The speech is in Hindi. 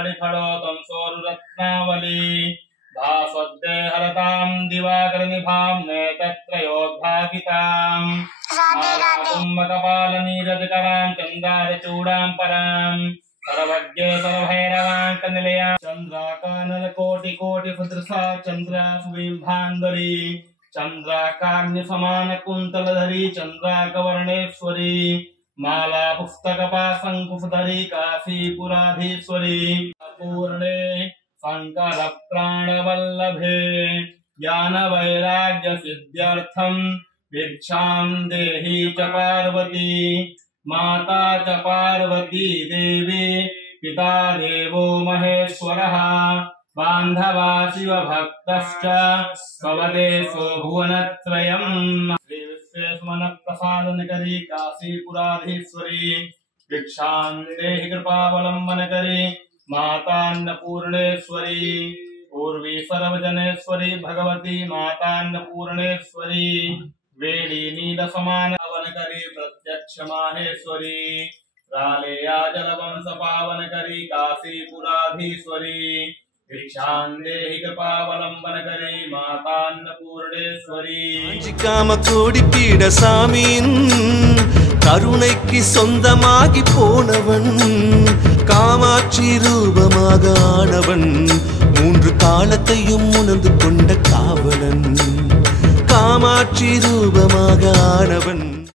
फणिफणो त्वं सोरुरत्नावली भास्वद्दे हरतां दिवाकरनिभां नेत्रत्रयोद्भासितां कुम्भकपालनीरजकरां चन्द्रारचूडां परां सर्वज्ञे सर्वभैरवाङ्कनिलयां चन्द्राकानलकोटिकोटिसदृशा चन्द्रासुबिम्बान्धरी चन्द्राकार्ण्यसमानकुन्तलधरी चन्द्राकवर्णेश्वरी माला पुस्तकपाशङ्कुशधरी काशीपुराधीश्वरी पूर्णे शङ्करप्राणवल्लभे ज्ञानवैराग्यसिद्ध्यर्थं भिक्षां देहि च पार्वती माता च पार्वती देवी पिता देवो महेश्वरः बान्धवा शिवभक्तश्च भवदेशो भुवनत्रयम् श्रीविश्वेश्वरप्रसादनकरी काशीपुराधीश्वरी भिक्षां देहि कृपावलम्बनकरी मातान्नपूर्णेश्वरी पूर्वी सर्वजनेश्वरी भगवती मातान्नपूर्णेश्वरी वेणी नीलसमानवनकरी प्रत्यक्ष माहेश्वरी रालेया जलवंश पावनकरी काशीपुराधीश्वरी भिक्षां देहि कृपावलम्बनकरी मातान्नपूर्णेश्वरी காமகோடி பீடசாமியின் கருணைக்கு சொந்தமாகி போனவன் காமாட்சி ரூபமாக ஆனவன் மூன்று காலத்தையும் உணர்ந்து கொண்ட காவலன் காமாட்சி ரூபமாக ஆனவன்